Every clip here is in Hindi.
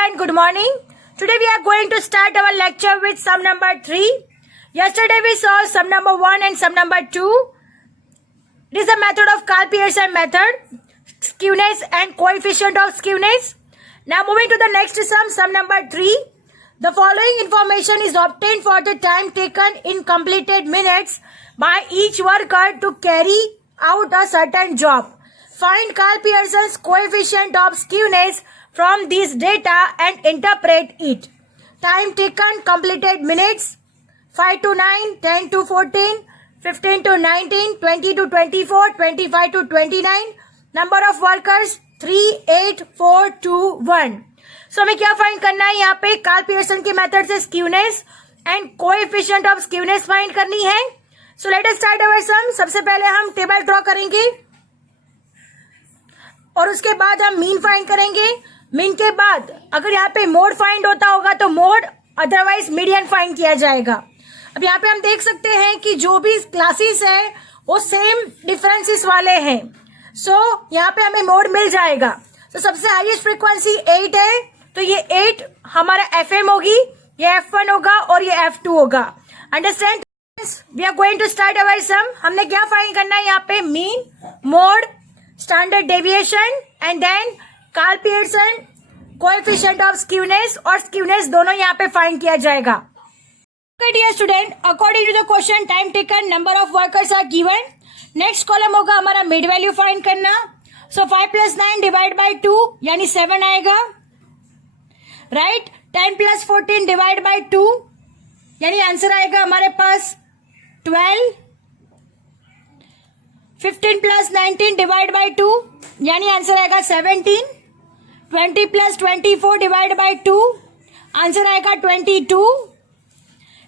and good morning. Today we are going to start our lecture with sum number 3. Yesterday we saw sum number 1 and sum number 2. It is a method of Karl-Pearson method, skewness and coefficient of skewness. Now moving to the next sum number 3. The following information is obtained for the time taken in completed minutes by each worker to carry out a certain job. Find Karl-Pearson's coefficient of skewness from these data and interpret it. Time taken, completed minutes, 5 to 9, 10 to 14, 15 to 19, 20 to 24, 25 to 29. Number of workers 3, 8, 4, 2, 1. So हमें क्या फाइंड करना है यहाँ पे? कार्ल-पियर्सन की मेथड से skewness and coefficient of skewness find करनी है. So let us start our sum. सबसे पहले हम टेबल ड्रॉ करेंगे और उसके बाद हम मीन फाइंड करेंगे. मीन के बाद अगर यहाँ पे मोड फाइंड होता होगा तो मोड, अदरवाइज मीडियन फाइंड किया जाएगा. अब यहाँ पे हम देख सकते हैं कि जो भी क्लासेस है वो सेम डिफरेंसेस वाले हैं. सो यहाँ पे हमें मोड मिल जाएगा. तो सबसे हाईएस्ट फ्रीक्वेंसी 8 है, तो ये 8 हमारा FM होगी, ये F1 होगा और ये F2 होगा. Understand? We are going to start our sum. हमने क्या फाइंड करना है यहाँ पे? Mean, mode, standard deviation and then Karl Pearson coefficient of skewness और स्क्यूनेस दोनों यहाँ पे फाइंड किया जाएगा. Dear student, according to the question time taken number of workers are given. Next column होगा हमारा मिड वैल्यू फाइंड करना. सो 5 + 9 डिवाइड बाई 2 यानी 7 आएगा. राइट. 10 + 14 डिवाइड बाई 2 यानी आंसर आएगा हमारे पास 12. 15 + 19 डिवाइड बाई 2 यानी आंसर आएगा 17. 20 + 24 डिवाइड बाई 2 आंसर आएगा 22.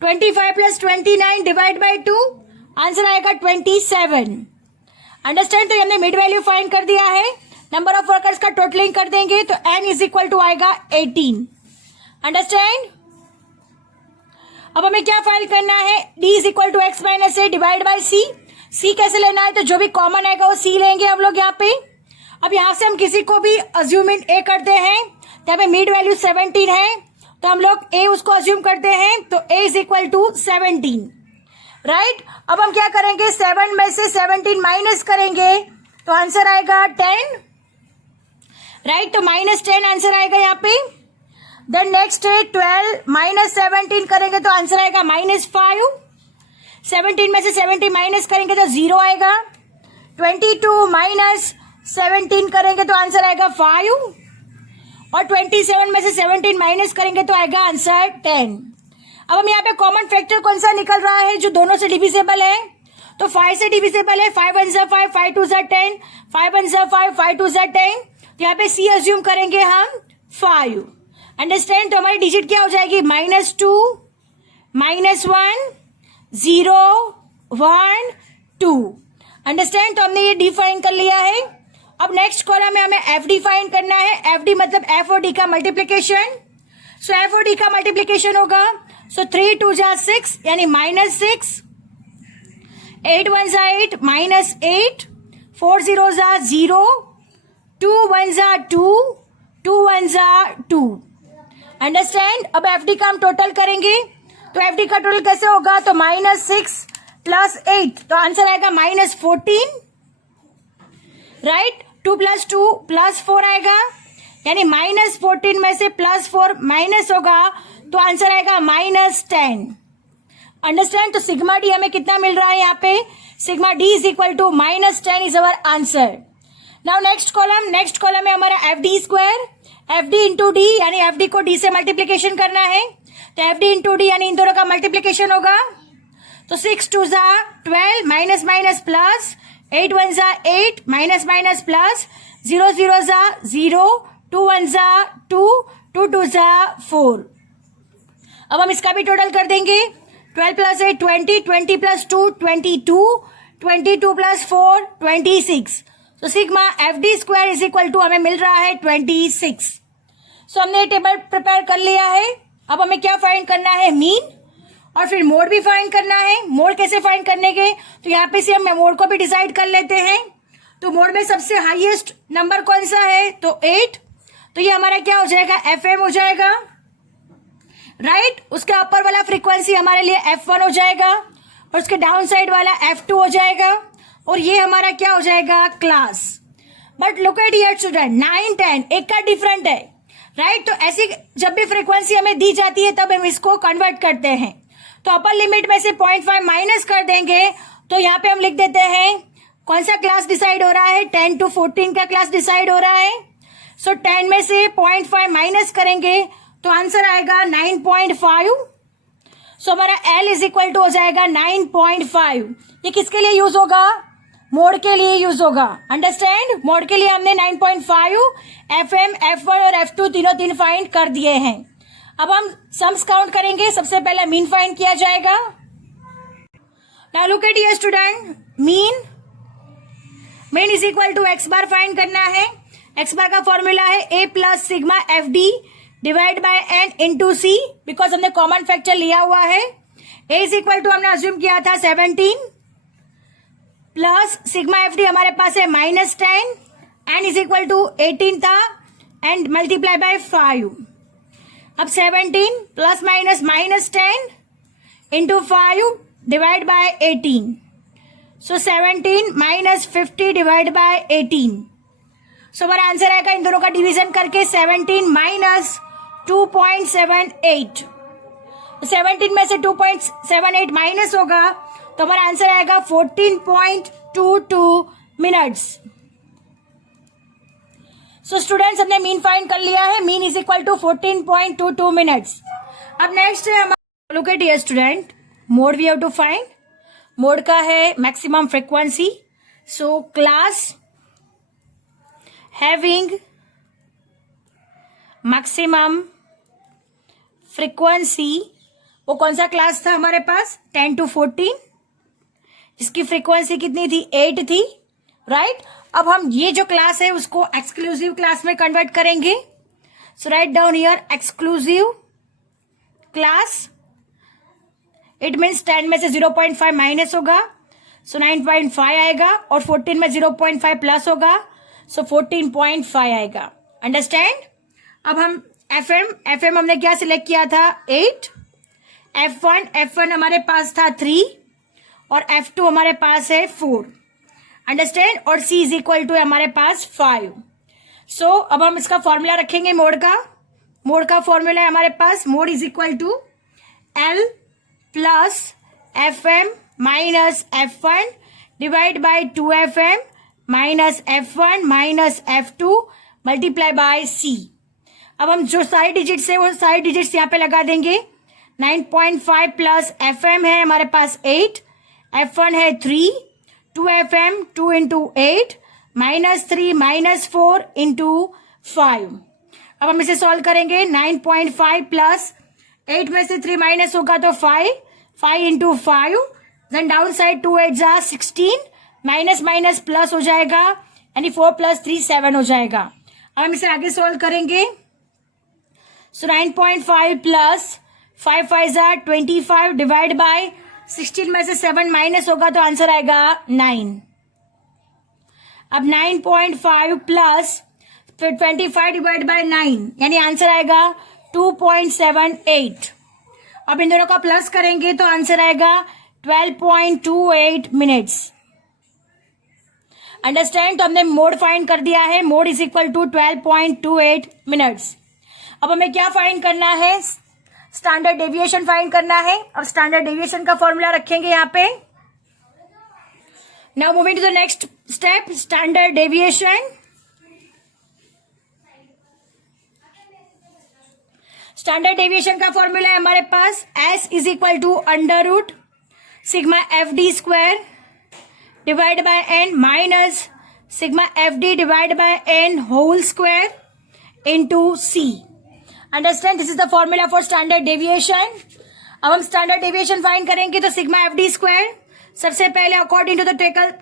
25 + 29 डिवाइड बाई 2 आंसर आएगा 27. अंडरस्टैंड? तो हमने मिड वैल्यू फाइंड कर दिया है. नंबर ऑफ वर्कर्स का टोटलिंग कर देंगे तो n = आएगा 18. अंडरस्टैंड? अब हमें क्या फाइंड करना है? d = x - a divide by c. c कैसे लेना है? तो जो भी कॉमन आएगा वो c लेंगे हम लोग यहाँ पे. अब यहां से हम किसी को भी अज्यूमिंग a करते हैं, यहाँ पे मिड वैल्यू 17 है तो हम लोग a उसको अज्यूम करते हैं, तो a = 17. राइट. अब हम क्या करेंगे? 7 में से 17 माइनस करेंगे तो आंसर आएगा 10. राइट. तो -10 आंसर आएगा यहाँ पे. देन नेक्स्ट है 12 - 17 करेंगे तो आंसर आएगा -5. 17 में से 70 माइनस करेंगे तो 0 आएगा. 22 - 17 करेंगे तो आंसर आएगा 5 और 27 में से 17 माइनस करेंगे तो आएगा आंसर 10. अब हम यहाँ पे कॉमन फैक्टर कौन सा निकल रहा है जो दोनों से डिविजिबल है? तो 5 से डिविजिबल है. 5 × 1 = 5, 5 × 2 = 10, 5 × 5, 5 × 2 = 10. तो यहाँ पे c अज्यूम करेंगे हम 5. अंडरस्टैंड? तो हमारी डिजिट क्या हो जाएगी? -2, -1, 0, 1, 2. अंडरस्टैंड? तो हमने ये डिफाइन कर लिया है. अब नेक्स्ट कॉलम में हमें एफ डी फाइंड करना है. एफ डी मतलब एफ और डी का मल्टीप्लीकेशन. सो एफ और डी का मल्टीप्लीकेशन होगा. सो 3 × 2 = 6 यानी -6. 8 × 1 = 8 -8. 4 0 = 0. 2 1 = 2. 2 1 = 2. अंडरस्टैंड? अब एफ डी का हम टोटल करेंगे तो एफ डी का टोटल कैसे होगा? तो -6 + 8 तो आंसर आएगा -14. राइट. 2 + 2 + 4 आएगा यानी -14 में से +4 माइनस होगा तो आंसर आएगा -10. अंडरस्टैंड? तो सिग्मा डी हमें कितना मिल रहा है यहाँ पे? Sigma D = -10 is our answer. Now next column में हमारा FD² FD × D यानी FD को D से मल्टीप्लीकेशन करना है तो FD × D यानी इन दोनों का मल्टीप्लीकेशन होगा. तो 6 × 2 = 12 -, प्लस 8 × 1 = 8 -, प्लस 0 0 = 0. 2 1 = 2. 2 2 = 4. अब हम इसका भी टोटल कर देंगे. 12 + 8 20, 20 + 2 22, 22 + 4 26. तो सिग्मा FD² = हमें मिल रहा है 26. सो हमने ये टेबल प्रिपेयर कर लिया है. अब हमें क्या फाइंड करना है? मीन और फिर मोड भी फाइंड करना है. मोड कैसे फाइंड करने के? तो यहाँ पे से हम मोड को भी डिसाइड कर लेते हैं. तो मोड में सबसे हाईएस्ट नंबर कौन सा है? तो 8. तो ये हमारा क्या हो जाएगा, FM हो जाएगा, राइट। उसके अपर वाला फ्रीक्वेंसी हमारे लिए F1 हो जाएगा और उसके डाउन साइड वाला F2 हो जाएगा और ये हमारा क्या हो जाएगा, class. But look at here student, 9, 10 एक का डिफरेंट है, राइट। तो ऐसी जब भी फ्रीक्वेंसी हमें दी जाती है तब हम इसको कन्वर्ट करते हैं। तो अपर लिमिट में से 0.5 माइनस कर देंगे तो यहाँ पे हम लिख देते हैं कौन सा क्लास डिसाइड हो रहा है, 10 to 14 का क्लास डिसाइड हो रहा है। सो 10 में से 0.5 माइनस करेंगे तो आंसर आएगा 9.5। सो हमारा L इज इक्वल टू हो जाएगा 9.5। ये किसके लिए यूज होगा, मोड के लिए यूज होगा, अंडरस्टैंड। मोड के लिए हमने 9.5, FM, F1 और F2 तीन फाइंड कर दिए हैं। अब हम सम्स काउंट करेंगे। सबसे पहले मीन फाइंड किया जाएगा। Now look at here student, mean is equal to X bar find करना है। एक्स बार का फॉर्मूला है A plus sigma FD divide by N into C, because हमने कॉमन फैक्टर लिया हुआ है। A इज इक्वल टू हमने अज्यूम किया था 17 प्लस सिग्मा FD हमारे पास है -10, N इज इक्वल टू 18 था एंड मल्टीप्लाई बाय 5। अब 17 plus minus -10 into 5 divide by 18। So 17 minus 50 divide by 18। सो हमारा आंसर आएगा इन दोनों का डिवीजन करके 17 माइनस 2.78। 17 में से 2.78 माइनस होगा तो हमारा आंसर आएगा 14.22 मिनट्स। सो स्टूडेंट्स हमने मीन फाइंड कर लिया है। Mean is equal to 14.22 minutes. अब नेक्स्ट है हमारा, look at here student, mode we have to find. Mode का है maximum frequency. So class having maximum frequency, वो कौन सा क्लास था हमारे पास, 10 to 14, जिसकी फ्रीक्वेंसी कितनी थी, 8 थी, राइट। अब हम ये जो क्लास है उसको एक्सक्लूसिव क्लास में कन्वर्ट करेंगे। So write down here exclusive class, it means 10 में से 0.5 माइनस होगा, सो 9.5 आएगा और 14 में 0.5 प्लस होगा, सो 14.5 आएगा, अंडरस्टैंड। अब हम FM हमने क्या सिलेक्ट किया था, 8। F1 हमारे पास था 3 और F2 हमारे पास है 4, अंडरस्टैंड। और C इज इक्वल टू हमारे पास 5। सो अब हम इसका फॉर्मूला रखेंगे मोड का फॉर्मूला है हमारे पास, mode is equal to L plus FM minus F1 divide by 2FM minus F1 minus F2 multiply by C। अब हम जो सारी डिजिट्स है वो सारी डिजिट्स यहाँ पे लगा देंगे। 9.5 प्लस FM है हमारे पास 8, F1 है 3, 2FM 2 into 8 minus 3 minus 4 into 5। अब हम इसे सॉल्व करेंगे। 9.5 प्लस 8 में से 3 माइनस होगा तो 5 इंटू 5, देन डाउन साइड 2 8 जा 16, माइनस माइनस प्लस हो जाएगा यानी 4 प्लस 3 7 हो जाएगा। अब हम इसे आगे सॉल्व करेंगे। सो 9.5 प्लस 5 5 जा 25 डिवाइड बाय 16 में से 7 माइनस होगा तो आंसर आएगा 9। अब 9.5 प्लस फिर 25 डिवाइड बाय 9 यानी आंसर आएगा 2.78। अब इन दोनों का प्लस करेंगे तो आंसर आएगा 12.28 मिनट्स, अंडरस्टैंड। तो हमने मोड फाइंड कर दिया है, mode is equal to 12.28 minutes. अब हमें क्या फाइंड करना है, स्टैंडर्ड डेविएशन फाइंड करना है और स्टैंडर्ड डेविएशन का फॉर्मूला रखेंगे यहाँ पे। Now moving to the next step, standard deviation. Standard deviation का फॉर्मूला है हमारे पास S is equal to under root sigma FD square divide by N minus sigma FD divide by N whole square into C। Understand, this is the formula for standard deviation. अब हम स्टैंडर्ड डेविएशन फाइंड करेंगे तो सिग्मा FD स्क्वायर, सबसे पहले according to the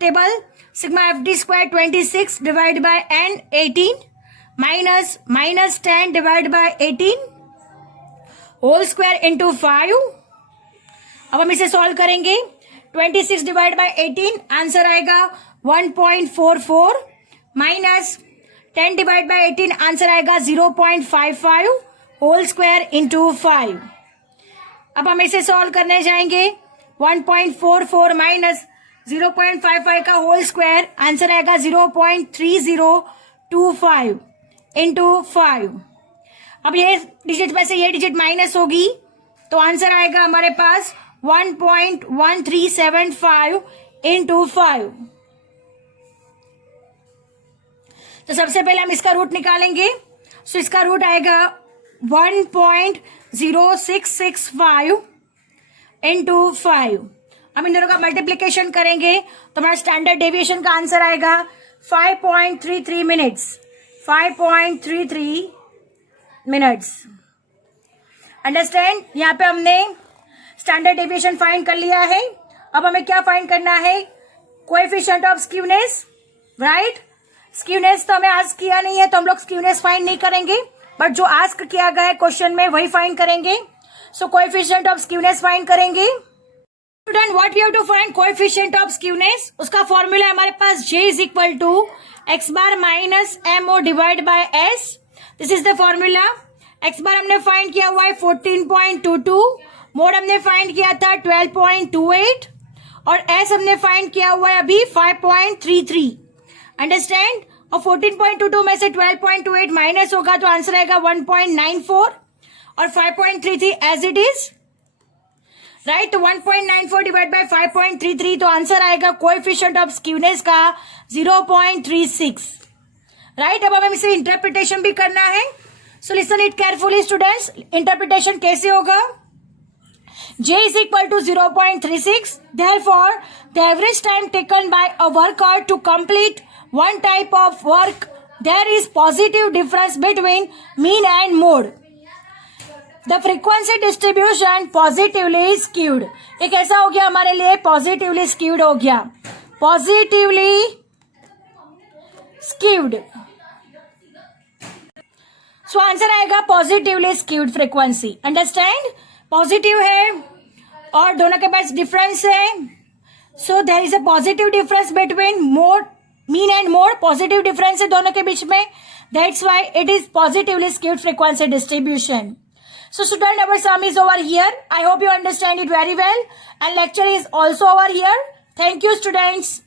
table sigma FD square 26 divide by N 18 minus 10 divide by 18 whole square into 5। अब हम इसे सॉल्व करेंगे। 26 डिवाइड बाय 18 आंसर आएगा 1.44 माइनस 10 डिवाइड बाय 18 आंसर आएगा 0.55 होल स्क्वायर इंटू 5। अब हम इसे सॉल्व करने जाएंगे। 1.44 माइनस 0.55 का होल स्क्वायर आंसर आएगा 0.3025 इंटू 5। अब ये डिजिट में से ये डिजिट माइनस होगी तो आंसर आएगा हमारे पास 1.1375 इंटू 5। तो सबसे पहले हम इसका रूट निकालेंगे। सो इसका रूट आएगा 1.0665 इंटू 5। हम इन दोनों का मल्टीप्लीकेशन करेंगे तो हमारा स्टैंडर्ड डेविएशन का आंसर आएगा 5.33 मिनट्स। 5.33 मिनट्स। अंडरस्टैंड? यहाँ पे हमने स्टैंडर्ड डेविएशन फाइंड कर लिया है। अब हमें क्या फाइंड करना है? Coefficient of skewness, right? Skewness तो हमें आस्क किया नहीं है तो हम लोग स्क्यूनेस फाइंड नहीं करेंगे, बट जो आस्क किया गया है क्वेश्चन में वही फाइंड करेंगे। So coefficient of skewness find करेंगे। Student, what we have to find coefficient of skewness? उसका फॉर्मूला हमारे पास J is equal to x bar minus MO divide by S। This is the formula. x bar हमने फाइंड किया हुआ है 14.22, मोड हमने फाइंड किया था 12.28 और S हमने फाइंड किया हुआ है अभी 5.33। अंडरस्टैंड? और 14.22 में से 12.28 माइनस होगा तो आंसर आएगा 1.94 और 5.33 एज इट इज, राइट? तो 1.94 डिवाइड बाय 5.33 तो आंसर आएगा कोएफिशिएंट ऑफ स्क्यूनेस का 0.36, राइट? अब हमें इसे इंटरप्रिटेशन भी करना है। So listen it carefully students. Interpretation कैसे होगा? J is equal to 0.36. Therefore, the average time taken by a worker to complete one type of work, there is positive difference between mean and mode. The frequency distribution positively skewed. ये कैसा हो गया हमारे लिए? Positively skewed हो गया। Positively skewed. So आंसर आएगा positively skewed frequency. Understand? Positive है और दोनों के पास डिफरेंस है। So there is a positive difference between mode, mean and mode. Positive difference है दोनों के बीच में, that's why it is positively skewed frequency distribution. So student, our sum is over here. I hope you understand it very well and lecture is also over here. Thank you students.